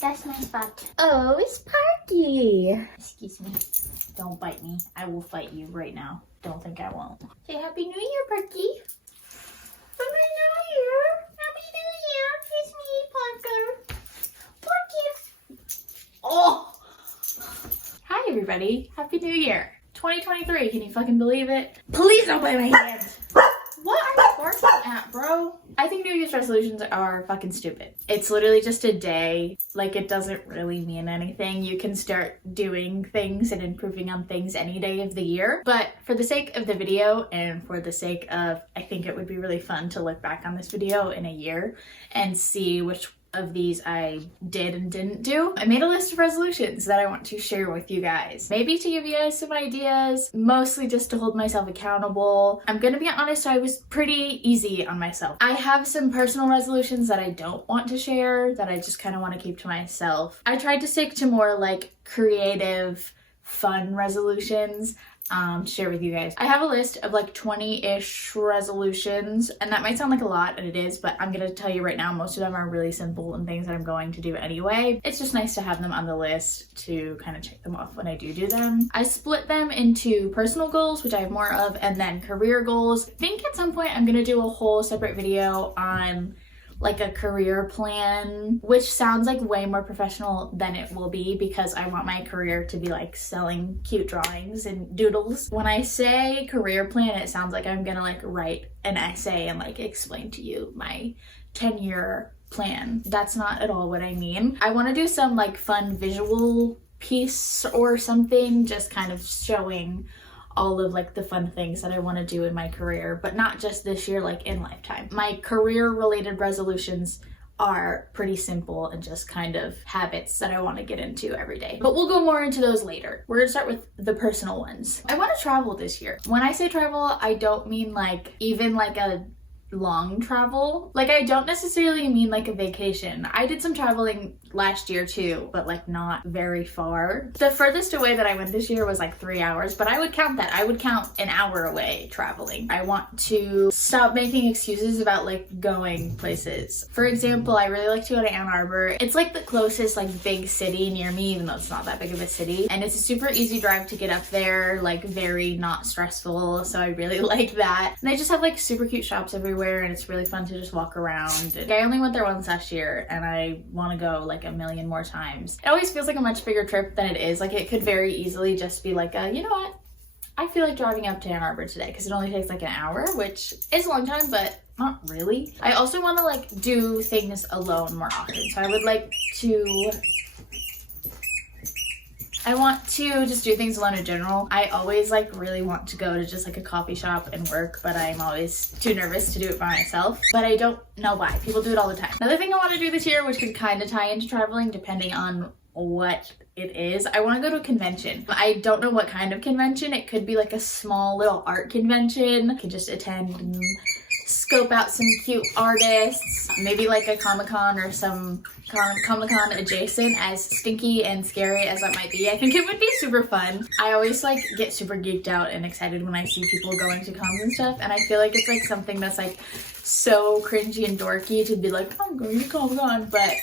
That's my spot. Oh, it's Parky. Excuse me. Don't bite me. I will fight you right now. Don't think I won't. Say Happy New Year, Parky. Happy New Year. Happy New Year. It's me, Parker. Parky. Oh. Hi, everybody. Happy New Year. 2023. Can you fucking believe it? Please don't bite my hand. What are you barking at, bro? I think New Year's resolutions are fucking stupid. It's literally just a day. Like, it doesn't really mean anything. You can start doing things and improving on things any day of the year. But for the sake of the video and for the sake of, I think it would be really fun to look back on this video in a year and see which of these I did and didn't do. I made a list of resolutions that I want to share with you guys. Maybe to give you guys some ideas, mostly just to hold myself accountable. I'm gonna be honest, I was pretty easy on myself. I have some personal resolutions that I don't want to share, that I just kind of want to keep to myself. I tried to stick to more like creative, fun resolutions to share with you guys. I have a list of like 20-ish resolutions, and that might sound like a lot, and it is, but I'm gonna tell you right now, most of them are really simple and things that I'm going to do anyway. It's just nice to have them on the list to kind of check them off when I do them. I split them into personal goals, which I have more of, and then career goals. I think at some point I'm gonna do a whole separate video on like a career plan, which sounds like way more professional than it will be because I want my career to be like selling cute drawings and doodles. When I say career plan, it sounds like I'm gonna like write an essay and like explain to you my 10-year plan. That's not at all what I mean. I want to do some like fun visual piece or something, just kind of showing all of like the fun things that I want to do in my career, but not just this year, like in lifetime. My career related resolutions are pretty simple and just kind of habits that I want to get into every day. But we'll go more into those later. We're gonna start with the personal ones. I want to travel this year. When I say travel, I don't mean like even like a long travel. Like, I don't necessarily mean like a vacation. I did some traveling last year too, but like not very far. The furthest away that I went this year was like 3 hours, but I would count that. I would count an hour away traveling. I want to stop making excuses about like going places. For example, I really like to go to Ann Arbor. It's like the closest like big city near me, even though it's not that big of a city. And it's a super easy drive to get up there, like very not stressful. So I really like that. And they just have like super cute shops everywhere, and it's really fun to just walk around. I only went there once last year, and I want to go like a million more times. It always feels like a much bigger trip than it is. Like, it could very easily just be like you know what, I feel like driving up to Ann Arbor today, because it only takes like an hour, which is a long time, but not really. I also want to like do things alone more often. So I would like to just do things alone in general. I always like really want to go to just like a coffee shop and work, but I'm always too nervous to do it by myself. But I don't know why. People do it all the time. Another thing I want to do this year, which could kind of tie into traveling depending on what it is, I want to go to a convention. I don't know what kind of convention. It could be like a small little art convention. I could just attend and scope out some cute artists, maybe like a Comic-Con or some Comic-Con adjacent, as stinky and scary as that might be. I think it would be super fun. I always like get super geeked out and excited when I see people going to cons and stuff, and I feel like it's like something that's like so cringy and dorky to be like, I'm going to Comic-Con, but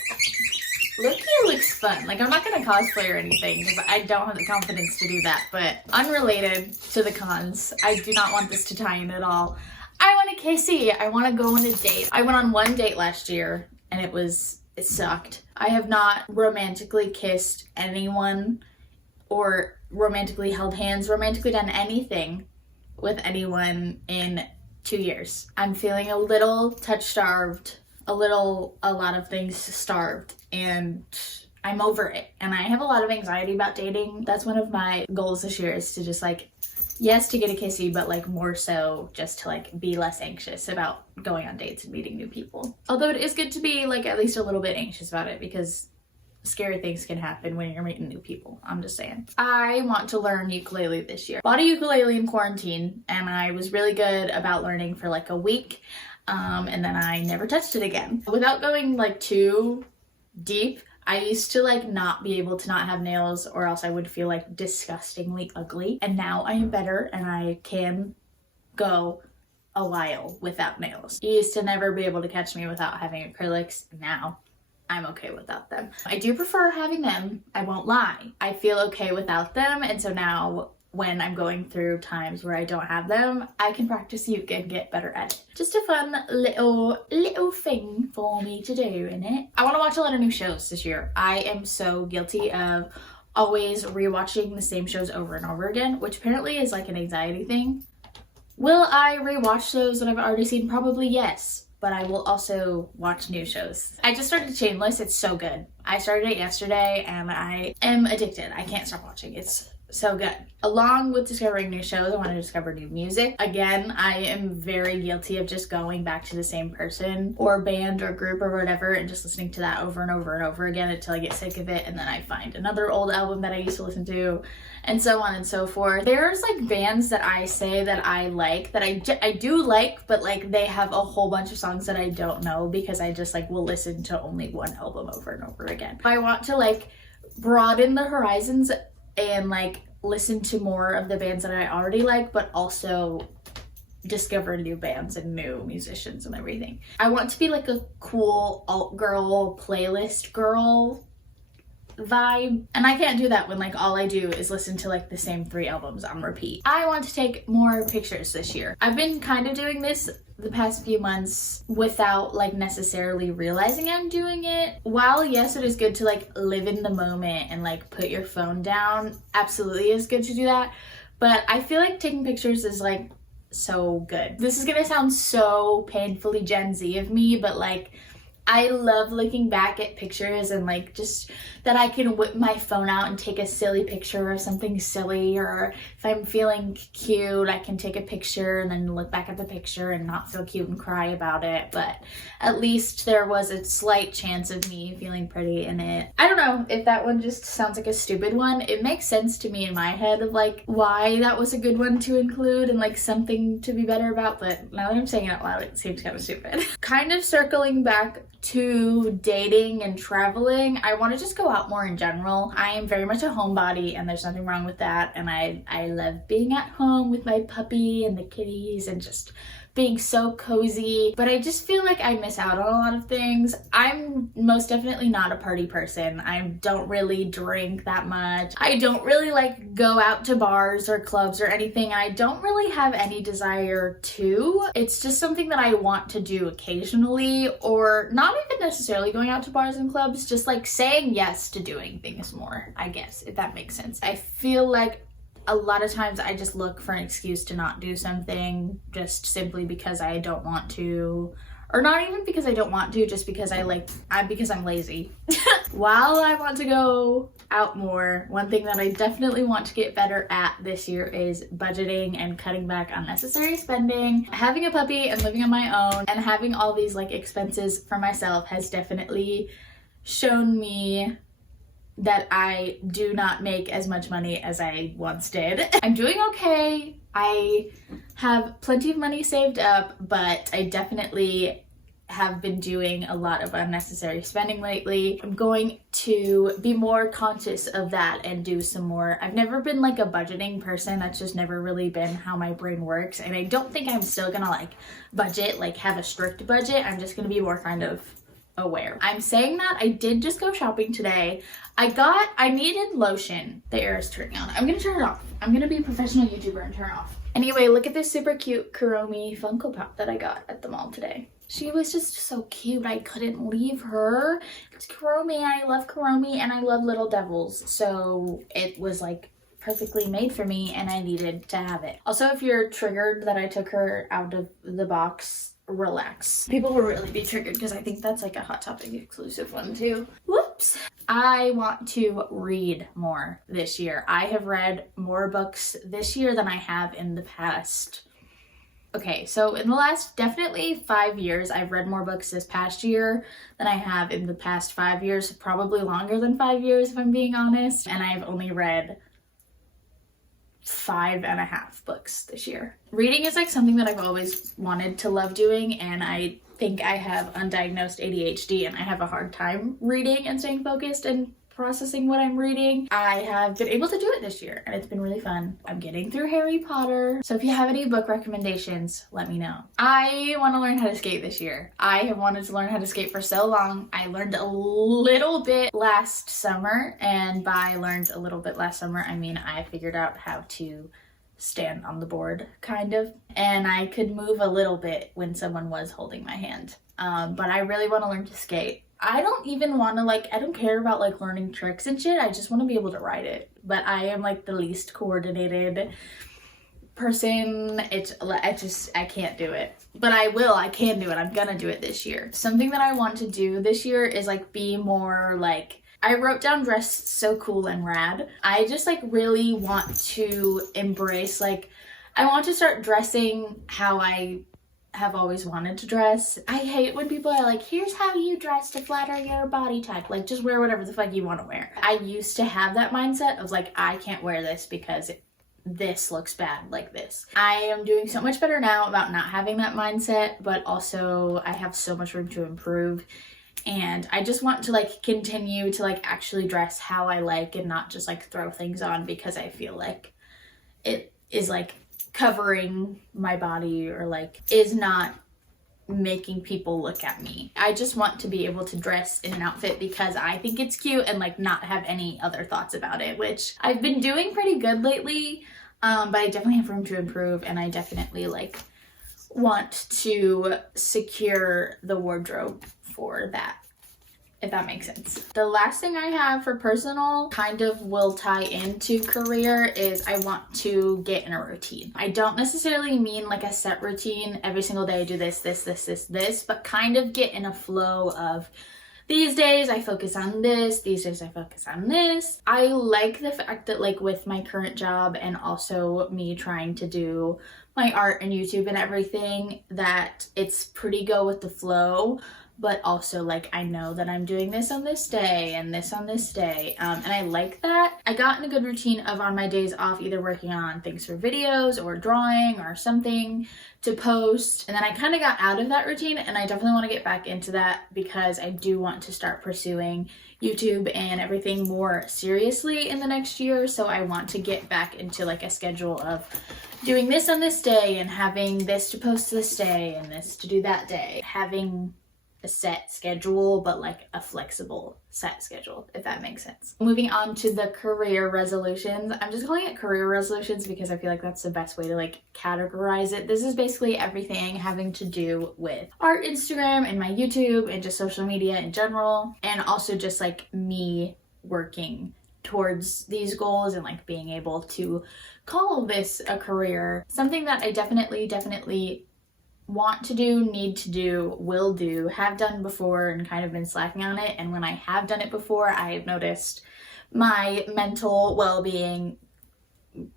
look, it looks fun. Like, I'm not gonna cosplay or anything because I don't have the confidence to do that, but unrelated to the cons, I do not want this to tie in at all. I want a kissy. I want to go on a date. I went on one date last year and it sucked. I have not romantically kissed anyone or romantically held hands, romantically done anything with anyone in 2 years. I'm feeling a little touch starved, a lot of things starved, and I'm over it. And I have a lot of anxiety about dating. That's one of my goals this year, is to just like, yes, to get a kissy, but like more so just to like be less anxious about going on dates and meeting new people. Although it is good to be like at least a little bit anxious about it, because scary things can happen when you're meeting new people. I'm just saying. I want to learn ukulele this year. Bought a ukulele in quarantine, and I was really good about learning for like a week, and then I never touched it again. Without going like too deep, I used to like not be able to not have nails, or else I would feel like disgustingly ugly. And now I am better and I can go a while without nails. You used to never be able to catch me without having acrylics. Now I'm okay without them. I do prefer having them, I won't lie. I feel okay without them, and so now when I'm going through times where I don't have them, I can practice uke and get better at it. Just a fun little thing for me to do in it. I want to watch a lot of new shows this year. I am so guilty of always rewatching the same shows over and over again, which apparently is like an anxiety thing. Will I rewatch shows that I've already seen? Probably yes. But I will also watch new shows. I just started Shameless. It's so good. I started it yesterday and I am addicted. I can't stop watching. It's so good. Along with discovering new shows, I want to discover new music. Again, I am very guilty of just going back to the same person or band or group or whatever and just listening to that over and over and over again until I get sick of it, and then I find another old album that I used to listen to, and so on and so forth. There's like bands that I say that I like, that I do like, but like they have a whole bunch of songs that I don't know because I just like will listen to only one album over and over again. I want to like broaden the horizons and like listen to more of the bands that I already like, but also discover new bands and new musicians and everything. I want to be like a cool alt girl playlist girl vibe, and I can't do that when like all I do is listen to like the same 3 albums on repeat. I want to take more pictures this year. I've been kind of doing this the past few months without like necessarily realizing I'm doing it. While yes, it is good to like live in the moment and like put your phone down, absolutely is good to do that, but I feel like taking pictures is like so good. This is gonna sound so painfully Gen Z of me, but like I love looking back at pictures and like just that I can whip my phone out and take a silly picture of something silly, or if I'm feeling cute, I can take a picture and then look back at the picture and not feel cute and cry about it. But at least there was a slight chance of me feeling pretty in it. I don't know if that one just sounds like a stupid one. It makes sense to me in my head of like why that was a good one to include and like something to be better about, but now that I'm saying it out loud, it seems kind of stupid. Kind of circling back to dating and traveling, I want to just go out more in general. I am very much a homebody and there's nothing wrong with that, and I love being at home with my puppy and the kitties and just being so cozy, but I just feel like I miss out on a lot of things. I'm most definitely not a party person. I don't really drink that much. I don't really like go out to bars or clubs or anything. I don't really have any desire to. It's just something that I want to do occasionally, or not even necessarily going out to bars and clubs, just like saying yes to doing things more, I guess, if that makes sense. I feel like a lot of times I just look for an excuse to not do something just simply because I don't want to, or not even because I don't want to, just because because I'm lazy. While I want to go out more, one thing that I definitely want to get better at this year is budgeting and cutting back unnecessary spending. Having a puppy and living on my own and having all these like expenses for myself has definitely shown me that I do not make as much money as I once did. I'm doing okay. I have plenty of money saved up, but I definitely have been doing a lot of unnecessary spending lately. I'm going to be more conscious of that and do some more. I've never been like a budgeting person. That's just never really been how my brain works. And I don't think I'm still gonna like budget, like have a strict budget. I'm just gonna be more kind of aware. I'm saying that I did just go shopping today. I needed lotion. The air is turning on. I'm gonna turn it off. I'm gonna be a professional YouTuber and turn it off. Anyway, look at this super cute Kuromi Funko Pop that I got at the mall today. She was just so cute. I couldn't leave her. It's Kuromi. I love Kuromi and I love little devils. So it was like perfectly made for me and I needed to have it. Also, if you're triggered that I took her out of the box, relax. People will really be triggered because I think that's like a Hot Topic exclusive one too. Whoops. I want to read more this year. I have read more books this year than I have in the past. Okay, so in the last definitely 5 years, I've read more books this past year than I have in the past 5 years, probably longer than 5 years if I'm being honest, and I've only read 5.5 books this year. Reading is like something that I've always wanted to love doing, and I think I have undiagnosed ADHD and I have a hard time reading and staying focused and processing what I'm reading, I have been able to do it this year and it's been really fun. I'm getting through Harry Potter. So if you have any book recommendations, let me know. I want to learn how to skate this year. I have wanted to learn how to skate for so long. I learned a little bit last summer, and by learned a little bit last summer, I mean I figured out how to stand on the board, kind of. And I could move a little bit when someone was holding my hand. But I really want to learn to skate. I don't even want to I don't care about learning tricks and shit. I just want to be able to ride it. But I am the least coordinated person. I can't do it. But I can do it. I'm gonna do it this year. Something that I want to do this year is be more I wrote down dress so cool and rad. I just really want to embrace I want to start dressing how I have always wanted to dress. I hate when people are here's how you dress to flatter your body type. Just wear whatever the fuck you want to wear. I used to have that mindset of I can't wear this because this looks bad like this. I am doing so much better now about not having that mindset, but also I have so much room to improve. And I just want to continue to actually dress how I like and not just throw things on because I feel it is covering my body or is not making people look at me. I just want to be able to dress in an outfit because I think it's cute and not have any other thoughts about it, which I've been doing pretty good lately, but I definitely have room to improve, and I definitely want to secure the wardrobe for that, if that makes sense. The last thing I have for personal kind of will tie into career is I want to get in a routine. I don't necessarily mean a set routine every single day I do this, but kind of get in a flow of these days I focus on this, these days I focus on this. I like the fact that with my current job and also me trying to do my art and YouTube and everything, that it's pretty go with the flow. But also I know that I'm doing this on this day and this on this day, and I like that. I got in a good routine of on my days off either working on things for videos or drawing or something to post, and then I kind of got out of that routine, and I definitely want to get back into that because I do want to start pursuing YouTube and everything more seriously in the next year. So I want to get back into a schedule of doing this on this day and having this to post this day and this to do that day, having a set schedule, but a flexible set schedule, if that makes sense. Moving on to the career resolutions. I'm just calling it career resolutions because I feel that's the best way to categorize it. This is basically everything having to do with art, Instagram, and my YouTube, and just social media in general, and also just me working towards these goals and being able to call this a career. Something that I definitely want to do, need to do, will do, have done before and kind of been slacking on it. And when I have done it before, I have noticed my mental well-being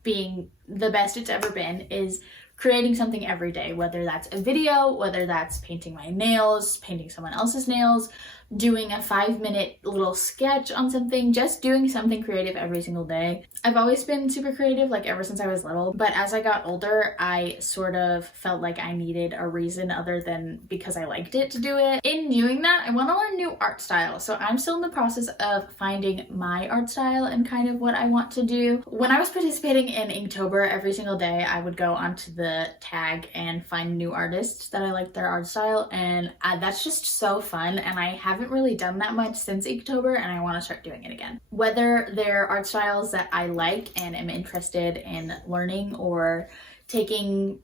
being the best it's ever been is creating something every day, whether that's a video, whether that's painting my nails, painting someone else's nails, doing a 5-minute little sketch on something, just doing something creative every single day. I've always been super creative, ever since I was little, but as I got older, I sort of felt I needed a reason other than because I liked it to do it. In doing that, I want to learn new art styles. So I'm still in the process of finding my art style and kind of what I want to do. When I was participating in Inktober, every single day I would go onto the tag and find new artists that I liked their art style, and that's just so fun, and I haven't really done that much since Inktober, and I want to start doing it again. Whether they're art styles that I like and am interested in learning or taking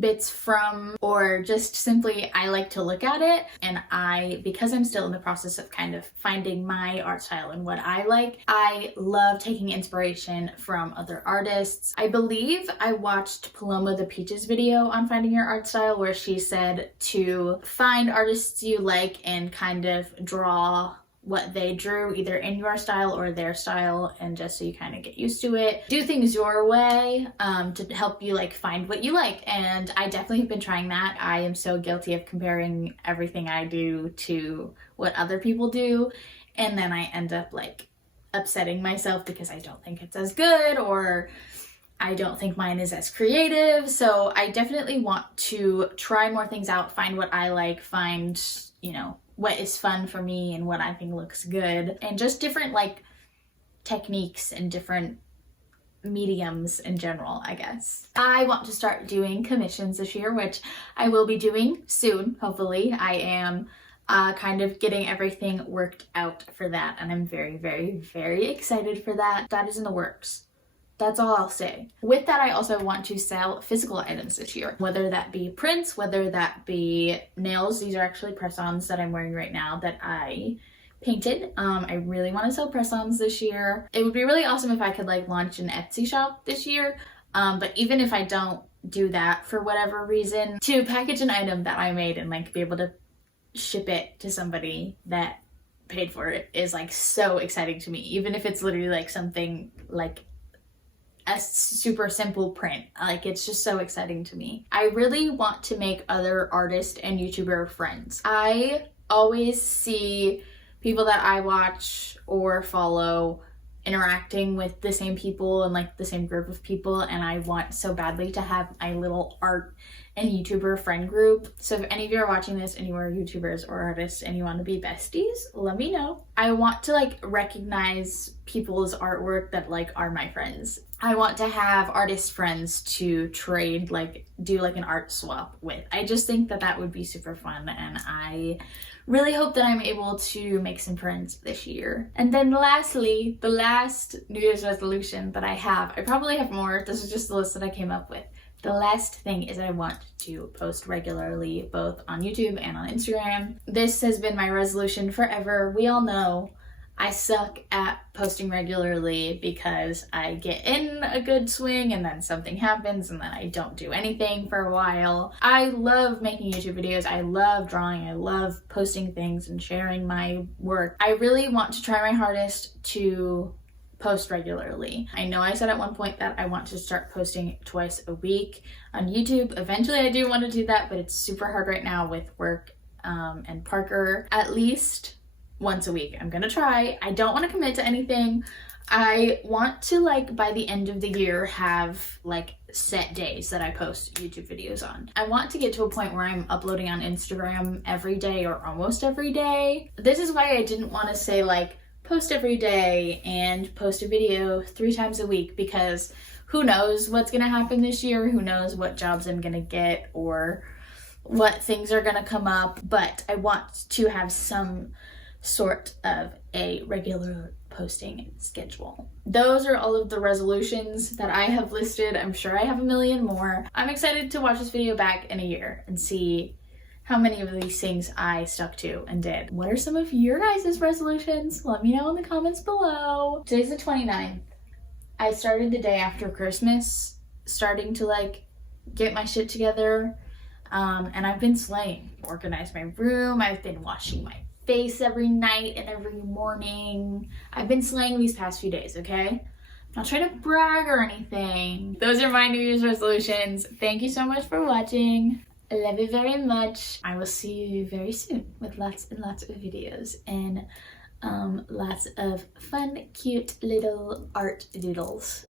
bits from, or just simply I like to look at it, and because I'm still in the process of kind of finding my art style and what I like, I love taking inspiration from other artists. I believe I watched Paloma the Peach's video on finding your art style where she said to find artists you like and kind of draw what they drew either in your style or their style, and just so you kind of get used to it, do things your way to help you find what you like. And I definitely have been trying that. I am so guilty of comparing everything I do to what other people do, and then I end up upsetting myself because I don't think it's as good or I don't think mine is as creative. So I definitely want to try more things out, find what I like, find what is fun for me and what I think looks good, and just different techniques and different mediums in general, I guess. I want to start doing commissions this year, which I will be doing soon, hopefully. I am kind of getting everything worked out for that, and I'm very, very, very excited for that. That is in the works. That's all I'll say. With that, I also want to sell physical items this year, whether that be prints, whether that be nails. These are actually press-ons that I'm wearing right now that I painted. I really want to sell press-ons this year. It would be really awesome if I could like launch an Etsy shop this year. But even if I don't do that for whatever reason, to package an item that I made and like be able to ship it to somebody that paid for it is like so exciting to me. Even if it's literally like something like a super simple print, like it's just so exciting to me. I really want to make other artist and YouTuber friends. I always see people that I watch or follow interacting with the same people and like the same group of people, and I want so badly to have my little art and YouTuber friend group. So if any of you are watching this and you are YouTubers or artists and you want to be besties, let me know. I want to like recognize people's artwork that like are my friends. I want to have artist friends to trade, like do like an art swap with. I just think that that would be super fun, and I really hope that I'm able to make some friends this year. And then lastly, the last New Year's resolution that I probably have more, this is just the list that I came up with. The last thing is I want to post regularly, both on YouTube and on Instagram. This has been my resolution forever. We all know I suck at posting regularly because I get in a good swing and then something happens and then I don't do anything for a while. I love making YouTube videos. I love drawing. I love posting things and sharing my work. I really want to try my hardest to post regularly. I know I said at one point that I want to start posting twice a week on YouTube. Eventually I do want to do that, but it's super hard right now with work and Parker. At least once a week. I'm gonna try. I don't want to commit to anything. I want to like by the end of the year have like set days that I post YouTube videos on. I want to get to a point where I'm uploading on Instagram every day or almost every day. This is why I didn't want to say like post every day and post a video 3 times a week, because who knows what's gonna happen this year, who knows what jobs I'm gonna get or what things are gonna come up, but I want to have some sort of a regular posting schedule. Those are all of the resolutions that I have listed. I'm sure I have a million more. I'm excited to watch this video back in a year and see how many of these things I stuck to and did. What are some of your guys' resolutions? Let me know in the comments below. Today's the 29th. I started the day after Christmas, starting to like get my shit together, and I've been slaying. Organized my room, I've been washing my face every night and every morning. I've been slaying these past few days, okay? I'm not trying to brag or anything. Those are my New Year's resolutions. Thank you so much for watching. I love you very much. I will see you very soon with lots and lots of videos and lots of fun, cute little art doodles.